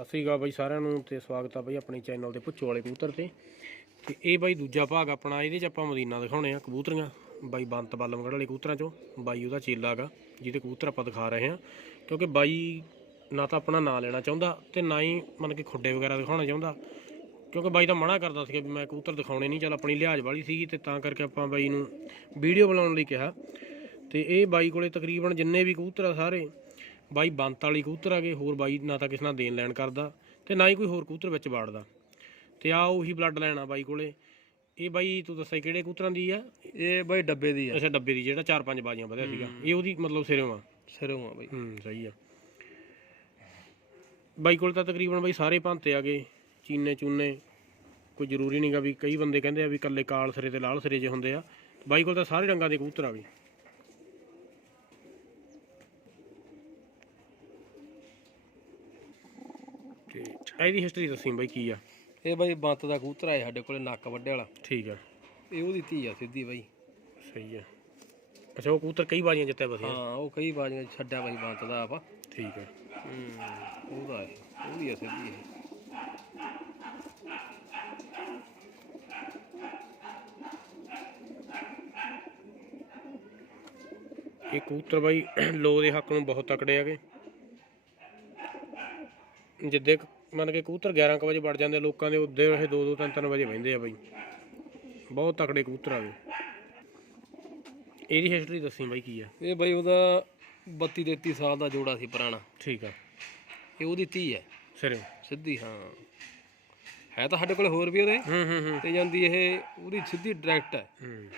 ਸਤਿ ਸ੍ਰੀ ਅਕਾਲ ਬਾਈ ਸਾਰਿਆਂ ਨੂੰ ਤੇ ਸਵਾਗਤ ਆ ਬਾਈ ਆਪਣੇ ਚੈਨਲ ਤੇ ਪੁੱਛੋ ਵਾਲੇ ਕਬੂਤਰ ਤੇ। ਤੇ ਇਹ ਬਾਈ ਦੂਜਾ ਭਾਗ ਆਪਣਾ, ਇਹਦੇ ਚ ਆਪਾਂ ਮਦੀਨਾ ਦਿਖਾਉਣੇ ਆ ਕਬੂਤਰੀਆਂ। ਬਾਈ ਬੰਤ ਬਾਲਮਗੜ ਵਾਲੇ ਕਬੂਤਰਾਂ ਚੋਂ, ਬਾਈ ਉਹਦਾ ਚੇਲਾ ਗਾ, ਜਿਹਦੇ ਕਬੂਤਰ ਆਪਾਂ ਦਿਖਾ ਰਹੇ ਹਾਂ। ਕਿਉਂਕਿ ਬਾਈ ਨਾ ਤਾਂ ਆਪਣਾ ਨਾਂ ਲੈਣਾ ਚਾਹੁੰਦਾ ਤੇ ਨਾ ਹੀ ਮਨ ਕੇ ਖੁੱਡੇ ਵਗੈਰਾ ਦਿਖਾਉਣਾ ਚਾਹੁੰਦਾ। ਕਿਉਂਕਿ ਬਾਈ ਤਾਂ ਮਨਾ ਕਰਦਾ ਸੀਗਾ ਵੀ ਮੈਂ ਕਬੂਤਰ ਦਿਖਾਉਣੇ ਨਹੀਂ, ਚੱਲ ਆਪਣੀ ਲਿਹਾਜ਼ ਵਾਲੀ ਸੀਗੀ ਤੇ ਤਾਂ ਕਰਕੇ ਆਪਾਂ ਬਾਈ ਨੂੰ ਵੀਡੀਓ ਬਣਾਉਣ ਲਈ ਕਿਹਾ। ਤੇ ਇਹ ਬਾਈ ਕੋਲੇ ਤਕਰੀਬਨ ਜਿੰਨੇ ਵੀ ਕਬੂਤਰ ਆ ਸਾਰੇ ਬਾਈ ਬੰਤ ਵਾਲੀ ਕਬੂਤਰ ਆਗੇ ਹੋਰ ਬਾਈ ਨਾ ਤਾਂ ਕਿਸੇ ਨਾਲ ਦੇਣ ਲੈਣ ਕਰਦਾ ਤੇ ਨਾ ਹੀ ਕੋਈ ਹੋਰ ਕਬੂਤਰ ਵਿੱਚ ਵਾੜਦਾ। ਤੇ ਆ ਉਹੀ ਬਲੱਡ ਲੈਣਾ ਬਾਈ ਕੋਲੇ। ਇਹ ਬਾਈ ਤੂੰ ਦੱਸਿਆ ਕਿਹੜੇ ਕਬੂਤਰਾਂ ਦੀ ਆ? ਇਹ ਬਾਈ ਡੱਬੇ ਦੀ ਆ। ਅੱਛਾ ਡੱਬੇ ਦੀ ਜਿਹੜਾ ਚਾਰ ਪੰਜ ਬਾਜੀਆਂ ਵਧਿਆ ਸੀਗਾ। ਇਹ ਉਹਦੀ ਮਤਲਬ ਸਿਰੋਂ ਆ। ਸਿਰੋਂ ਆ ਬਾਈ। ਹੂੰ ਸਹੀ ਆ। ਬਾਈ ਕੋਲ ਤਾਂ ਤਕਰੀਬਨ ਬਾਈ ਸਾਰੇ ਭਾਂਤੇ ਆਗੇ ਚੀਨੇ ਚੂਨੇ। ਕੋਈ ਜ਼ਰੂਰੀ ਨਹੀਂਗਾ ਵੀ ਕਈ ਬੰਦੇ ਕਹਿੰਦੇ ਆ ਵੀ ਕੱਲੇ ਕਾਲ ਸਿਰੇ ਤੇ ਲਾਲ ਸਿਰੇ ਜੇ ਹੁੰਦੇ ਆ। ਬਾਈ ਕੋਲ ਤਾਂ ਸਾਰੇ ਰੰਗਾਂ ਦੇ ਕਬੂਤਰ ਆ ਗਏ ਤੇ ਇਹਦੀ ਹਿਸਟਰੀ ਦੱਸੀ ਬਾਈ ਕੀ ਆ? ਇਹ ਬਾਈ ਬੰਤ ਦਾ ਕਬੂਤਰ ਆਇਆ ਸਾਡੇ ਕੋਲੇ ਨੱਕ ਵੱਡੇ ਵਾਲਾ। ਠੀਕ ਆ। ਇਹ ਉਹਦੀ ਧੀ ਆ ਸਿੱਧੀ ਬਾਈ। ਸਹੀ ਆ। ਅੱਛਾ ਉਹ ਕਬੂਤਰ ਕਈ ਬਾਜੀਆਂ ਜਿੱਤਿਆ ਬਸਿਆ ਹਾਂ ਉਹ ਕਈ 'ਚ ਛੱਡਿਆ ਬਾਈ ਬੰਤ ਦਾ ਆਪਾਂ। ਠੀਕ ਆ। ਹੂੰ ਉਹਦਾ ਹੈ ਉਹਦੀ ਆ ਸਿੱਧੀ ਇਹ। ਇਹ ਕਬੂਤਰ ਬਾਈ ਲੋ ਦੇ ਹੱਕ ਨੂੰ ਬਹੁਤ ਤਕੜੇ ਹੈਗੇ। ਜਿੱਦੇ ਮੰਨ ਕੇ ਕਬੂਤਰ 11 ਕੁ ਵਜੇ ਵੜ ਜਾਂਦੇ ਆ ਲੋਕਾਂ ਦੇ ਉੱਦੇ ਇਹ 2 2 3 3 ਵਜੇ ਬਹਿੰਦੇ ਆ ਬਾਈ। ਬਹੁਤ ਤਕੜੇ ਕਬੂਤਰ ਆਗੇ ਇਹਦੀ ਹਿਸਟਰੀ ਦੱਸੀ ਬਾਈ ਕੀ ਆ? ਇਹ ਬਾਈ ਉਹਦਾ 32 33 ਸਾਲ ਦਾ ਜੋੜਾ ਸੀ ਪੁਰਾਣਾ। ਠੀਕ ਆ। ਇਹ ਉਹਦੀ ਧੀ ਹੈ ਸਿਰੇ। ਸਿੱਧੀ ਹਾਂ। ਹੈ ਤਾਂ ਸਾਡੇ ਕੋਲੇ ਹੋਰ ਵੀ ਉਹਦੇ। ਹੂੰ ਹੂੰ ਹੂੰ। ਤੇ ਜਾਂਦੀ ਇਹ ਉਹਦੀ ਸਿੱਧੀ ਡਾਇਰੈਕਟ ਹੈ ਹੂੰ।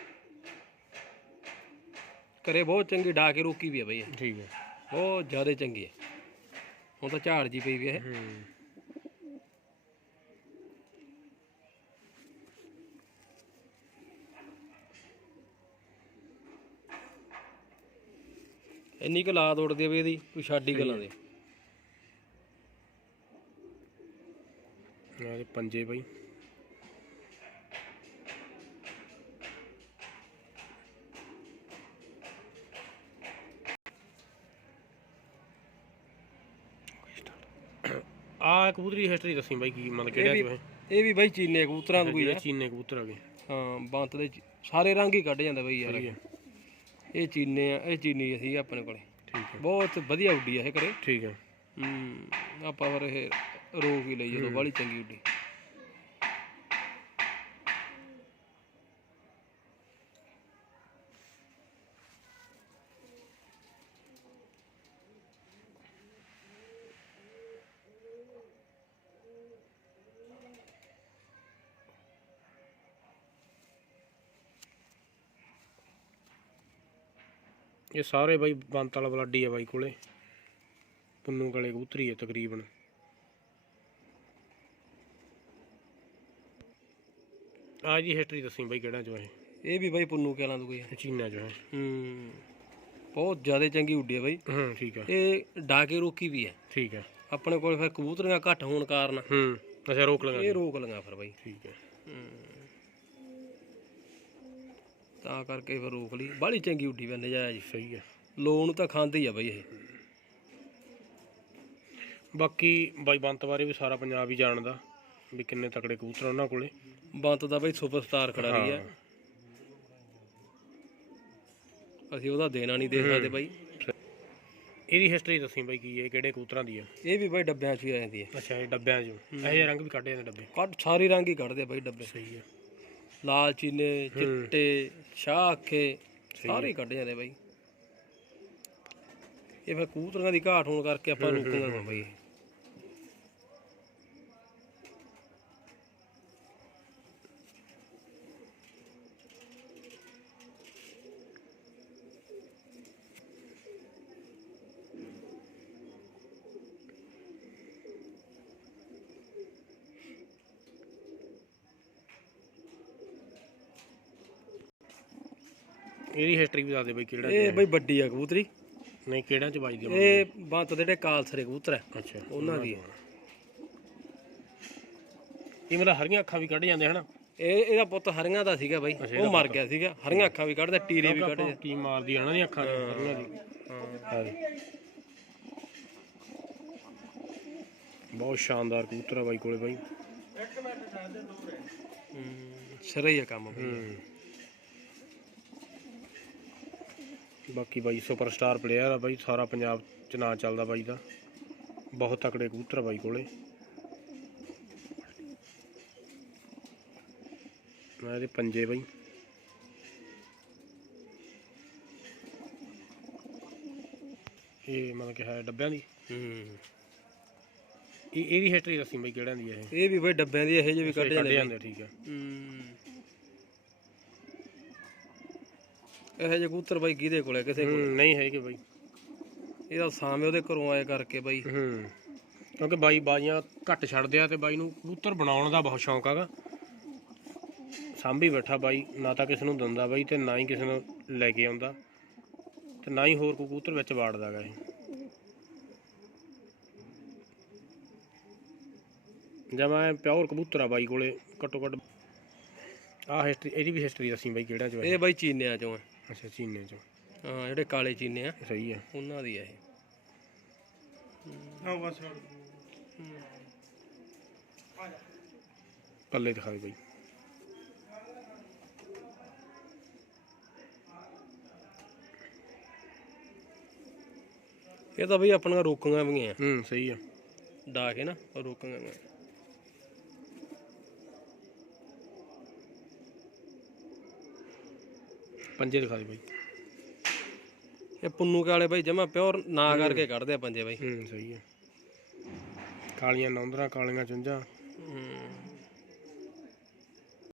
ਘਰੇ ਬਹੁਤ ਚੰਗੀ ਡਾ ਕੇ ਰੋਕੀ ਵੀ ਹੈ ਬਾਈ ਠੀਕ ਆ। ਬਹੁਤ ਜ਼ਿਆਦਾ ਚੰਗੀ ਹੈ ਹੁਣ ਤਾਂ ਝਾੜ ਜੀ ਪਈ ਵੀ ਇਹ। ਹੂੰ। ਇੰਨੀ ਕੁ ਲਾਦ ਉੜਦੀ ਆ ਵੀ ਇਹਦੀ ਤੂੰ ਛੱਡ ਹੀ ਗੱਲਾਂ ਦੇ। ਆਹ ਇਹਦੇ ਪੰਜੇ ਬਾਈ। ਆ ਕਬੂਤਰੀ ਹਿਸਟਰੀ ਦੱਸੀ ਬਾਈ ਕੀ ਮਤਲਬ ਕਿਹੜਾ ਜੋ ਹੈ ਇਹ ਵੀ ਬਾਈ ਚੀਨੇ ਕਬੂਤਰਾਂ ਦਾ ਕੋਈ ਹੈ। ਚੀਨੇ ਕਬੂਤਰ ਆ ਗਏ ਹਾਂ ਬੰਤ ਦੇ ਚ- ਸਾਰੇ ਰੰਗ ਹੀ ਕੱਢ ਜਾਂਦਾ ਬਾਈ ਯਾਰ ਸਹੀ ਹੈ। ਇਹ ਚੀਨੇ ਆ ਇਹ ਚੀਨੀ ਸੀ ਆਪਣੇ ਕੋਲੇ। ਠੀਕ ਹੈ ਬਹੁਤ ਵਧੀਆ ਉੱਡੀ ਆ ਇਹ ਕਰੇ ਠੀਕ ਹੈ ਹੂੰ ਆਪਾਂ ਪਰ ਇਹ ਰੋਕ ਹੀ ਲਈ ਜਦੋਂ ਬਾਹਲੀ ਚੰਗੀ ਉੱਡੀ। ਇਹ ਸਾਰੇ ਬਾਈ ਬੰਤ ਵਾਲਾ ਬਲੱਡੀ ਆ ਬਾਈ ਕੋਲੇ। ਪੁੰਨੂ ਗਲੇ ਕਬੂਤਰੀ ਹੈ ਤਕਰੀਬਨ। ਆ ਜੀ ਹਿਸਟਰੀ ਦੱਸੀ ਬਾਈ ਕਿਹੜਾ ਜੋ ਹੈ ਇਹ ਵੀ ਬਾਈ ਪੁੰਨੂ ਕਹਿਲਾਂ ਦਾ ਕੋਈ ਹੈ ਇਹ ਚੀਨਾ ਜੋ ਹੈ ਹੂੰ। ਬਹੁਤ ਜ਼ਿਆਦਾ ਚੰਗੀ ਉੱਡੀ ਆ ਬਾਈ। ਹੂੰ ਠੀਕ ਹੈ ਇਹ ਡਾ ਕੇ ਰੋਕੀ ਵੀ ਹੈ ਠੀਕ ਹੈ ਆਪਣੇ ਕੋਲ ਫਿਰ ਕਬੂਤਰੀਆਂ ਘੱਟ ਹੋਣ ਕਾਰਨ। ਹੂੰ ਅੱਛਾ ਰੋਕ ਲਗਾ ਇਹ ਰੋਕ ਲਗਾ ਫਿਰ ਬਾਈ। ਠੀਕ ਹੈ। ਤਾਂ ਕਰਕੇ ਫਿਰ ਰੋਕ ਲਈ। ਬਾਹਲੀ ਚੰਗੀ ਉੱਡੀ ਵੀ ਨਜਾਇਜ਼ ਸਹੀ ਹੈ ਲੋ ਨੂੰ ਤਾਂ ਖਾਂਦੀ ਆ ਬਾਈ ਇਹ। ਬਾਕੀ ਬਾਈ ਬੰਤ ਬਾਰੇ ਵੀ ਸਾਰਾ ਪੰਜਾਬ ਹੀ ਜਾਣਦਾ ਵੀ ਕਿੰਨੇ ਤਕੜੇ ਕਬੂਤਰ ਉਹਨਾਂ ਕੋਲੇ। ਬੰਤ ਦਾ ਬਾਈ ਸੁਪਰਸਟਾਰ ਖਿਡਾਰੀ ਆ। ਹਾਂ। ਅਸੀਂ ਉਹਦਾ ਦੇਣਾ ਨਹੀਂ ਦੇ ਸਕਦੇ ਬਾਈ। ਇਹਦੀ ਹਿਸਟਰੀ ਦੱਸੀ ਬਾਈ ਕੀ ਹੈ ਕਿਹੜੇ ਕਬੂਤਰਾਂ ਦੀ ਆ। ਇਹ ਵੀ ਬਾਈ ਡੱਬਿਆਂ 'ਚ ਹੀ ਆ। ਜਾਂਦੀ ਹੈ ਅੱਛਾ ਇਹ ਡੱਬਿਆਂ 'ਚ। ਇਹ ਰੰਗ ਵੀ ਕੱਢੇ ਜਾਂਦੇ ਡੱਬੇ। ਕੱਢ ਸਾਰੇ ਰੰਗ ਹੀ ਕੱਢਦੇ ਆ ਬਾਈ ਡੱਬੇ। ਸਹੀ ਹੈ ਲਾਲ ਚੀਨੇ ਚਿੱਟੇ ਸ਼ਾਹ ਅੱਖੇ ਸਾਰੇ ਕੱਢ ਜਾਂਦੇ ਬਾਈ। ਇਹ ਫਿਰ ਕਬੂਤਰਾਂ ਦੀ ਘਾਟ ਹੋਣ ਕਰਕੇ ਆਪਾਂ ਰੋਕਣਾ ਬਾਈ। ਇਹਦੀ ਹਿਸਟਰੀ ਵੀ ਦੱਸ ਦੇ ਬਾਈ ਕਿਹੜਾ ਇਹ ਬਾਈ ਵੱਡੀ ਆ ਕਬੂਤਰੀ। ਨਹੀਂ ਕਿਹੜਾ ਚ ਵੱਜਦੀ ਆ ਇਹ ਬੰਤ ਦੇ ਜਿਹੜੇ ਕਾਲਸਰੇ ਕਬੂਤਰ ਹੈ ਅੱਛਾ। ਉਹਨਾਂ ਦੀ ਹੈ ਇਹ ਮੇਰਾ ਹਰੀਆਂ ਅੱਖਾਂ ਵੀ ਕੱਢ ਜਾਂਦੇ ਹਨਾ? ਇਹ ਇਹਦਾ ਪੁੱਤ ਹਰੀਆਂ ਦਾ ਸੀਗਾ ਬਾਈ। ਉਹ ਮਰ ਗਿਆ ਸੀਗਾ। ਹਰੀਆਂ ਅੱਖਾਂ ਵੀ ਕੱਢਦਾ ਟੀਰੇ ਵੀ ਕੱਢਦੇ। ਕੀ ਮਾਰਦੀ ਹਨਾ ਦੀਆਂ ਅੱਖਾਂ ਹਰੀਆਂ ਦੀ। ਬਹੁਤ ਸ਼ਾਨਦਾਰ ਕਬੂਤਰ ਆ ਬਾਈ ਕੋਲੇ ਬਾਈ। ਸਿਰਾ ਹੀ ਆ ਕੰਮ ਬਈ। ਹੂੰ। ਬਾਕੀ ਬਾਈ ਸੁਪਰਸਟਾਰ ਪਲੇਅਰ ਆ ਬਾਈ ਸਾਰਾ ਪੰਜਾਬ ਚ ਨਾਂ ਚੱਲਦਾ ਬਾਈ ਦਾ। ਬਹੁਤ ਤਕੜੇ ਕਬੂਤਰ ਆ ਬਾਈ ਕੋਲੇ। ਮੈਂ ਇਹਦੇ ਪੰਜੇ ਬਾਈ। ਇਹ ਮਤਲਬ ਕਿ ਹੈ ਡੱਬਿਆਂ ਦੀ? ਹੂੰ। ਇਹ ਇਹਦੀ ਹਿਸਟਰੀ ਦੱਸੀ ਬਾਈ ਕਿਹੜਿਆਂ ਦੀ ਹੈ ਇਹ? ਇਹ ਵੀ ਬਈ ਡੱਬਿਆਂ ਦੀ ਇਹੋ ਜਿਹੇ ਵੀ ਕੱਢੇ ਜਾਂਦੇ ਜਾਂਦੇ ਠੀਕ ਹੈ ਹੂੰ। ਇਹੋ ਜਿਹੇ ਕਬੂਤਰ ਬਾਈ ਕਿਹਦੇ ਕੋਲੇ ਕਿਸੇ ਕੋਲ ਹੂੰ ਨਹੀਂ ਹੈਗੇ ਬਾਈ। ਇਹਦਾ ਸਾਹਮਣੇ ਉਹਦੇ ਘਰੋਂ ਆਏ ਕਰਕੇ ਬਾਈ। ਹੂੰ ਕਿਉਂਕਿ ਬਾਈ ਬਾਜੀਆਂ ਘੱਟ ਛੱਡਦੇ ਆ ਤੇ ਬਾਈ ਨੂੰ ਕਬੂਤਰ ਬਣਾਉਣ ਦਾ ਬਹੁਤ ਸ਼ੌਂਕ ਹੈਗਾ ਸਾਂਭੀ ਬੈਠਾ ਬਾਈ ਨਾ ਤਾਂ ਕਿਸੇ ਨੂੰ ਦਿੰਦਾ ਬਾਈ ਤੇ ਨਾ ਹੀ ਕਿਸੇ ਨੂੰ ਲੈ ਕੇ ਆਉਂਦਾ। ਤੇ ਨਾ ਹੀ ਹੋਰ ਕੋਈ ਕਬੂਤਰ ਵਿੱਚ ਵਾੜਦਾਗਾ ਇਹ। ਜਮਾ ਪਿਓਰ ਕਬੂਤਰ ਆ ਬਾਈ ਕੋਲੇ ਘੱਟੋ ਘੱਟ। ਆ ਹਿਸਟਰੀ ਇਹਦੀ ਵੀ ਹਿਸਟਰੀ ਦੱਸੀ ਬਾਈ ਕਿਹੜਾ ਚ ਇਹ ਬਾਈ ਚੀਨਿਆਂ ਚੋਂ ਆ। ਅੱਛਾ ਚੀਨੇ ਚ। ਹਾਂ ਜਿਹੜੇ ਕਾਲੇ ਚੀਨੇ ਆ। ਸਹੀ ਆ। ਉਹਨਾਂ ਦੀ ਆ ਇਹ। ਪੱਲੇ ਦਿਖਾਏ ਬਾਈ। ਇਹ ਤਾਂ ਬਈ ਆਪਣੀਆਂ ਰੋਕੀਆਂ ਵੀ ਆ। ਹੂੰ ਸਹੀ ਆ। ਡਾ ਕੇ ਨਾ ਰੋਕੀਆਂ ਵੀ ਪੰਜੇ ਦਿਖਾ ਦੇ ਬਾਈ। ਇਹ ਪੁੰਨੂ ਕੇ ਵਾਲੇ ਬਾਈ ਜਮਾ ਪਿਓਰ ਨਾ ਕਰਕੇ ਕੱਢਦੇ ਆ ਪੰਜੇ ਬਾਈ। ਹੂੰ ਸਹੀ ਆ ਕਾਲੀਆਂ ਨੌਂਦਰਾਂ ਕਾਲੀਆਂ ਚੁੰਝਾਂ। ਹੂੰ।